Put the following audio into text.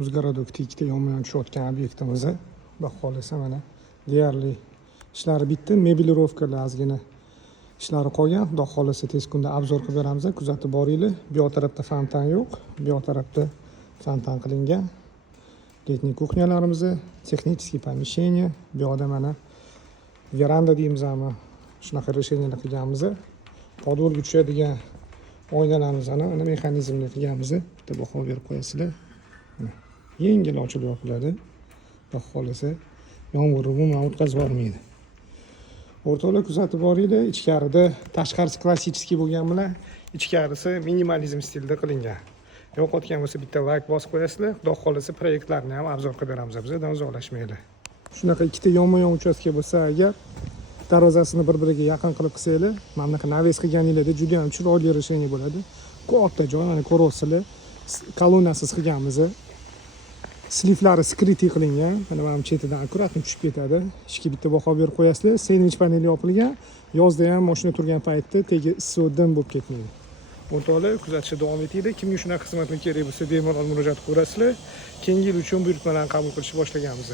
Muzgarodokda ikkita yonma-yon tushayotgan obyektimiz. Xudo xohlasa mana deyarli ishlari bitdi. Meblirovkalar ozgina ishlari qolgan. Xudo xohlasa tez kunda obzor qilib beramiz. Kuzatib boringlar. Bu yoq tarafda fontan yo'q. Bu yoq tarafda fontan qilingan. Letniy kuxnyalarimiz, texnический помещение. Bu yoqda mana veranda deymizmi? Shunaqa решениyalar qilganmiz. Podvolga tushadigan oynalarimizni ana mexanizmni qilganmiz. Bitta baho berib qo'yasizlar. Yengil ochilib yopiladi. Xudo xohlasa yomg'ir umuman o'tkazib yubormaydi. O'rtoqlar kuzatib boringlar. Ichkarida tashqarisi klassik bo'lgan bilan ichkarisi minimalizm stilda qilingan. Yo'qotgan bo'lsa bitta like bosib qo'yasizlar. Xudo xohlasa proyektlarni ham obzor qilib beramiz bizdan uzoqlashmaydi. Shunaqa ikkita yonma-yon uchastka bo'lsa agar darvozasini bir-biriga yaqin qilib qilsanglar, mana bunaqa naves qilganinglarda juda ham chiroyli решение bo'ladi. Katta joy, mana ko'ryapsizlar. Kolonnasiz qilganmiz. Sliflari skriti qilingan. Mana bu chetidan akkuratni tushib ketadi. Ishga bitta baho berib qo'yasizlar. Sandwich paneli yopilgan. Yozda ham mashina turgan paytda tegi issiqdan bo'lib ketmaydi. O'rtoqlar kuzatishda davom etinglar. Kimga shunaqa xizmatlar kerak bo'lsa, bemalol murojaat qilasizlar. Keyingi yil uchun buyurtmalarni qabul qilishni boshlaganmiz.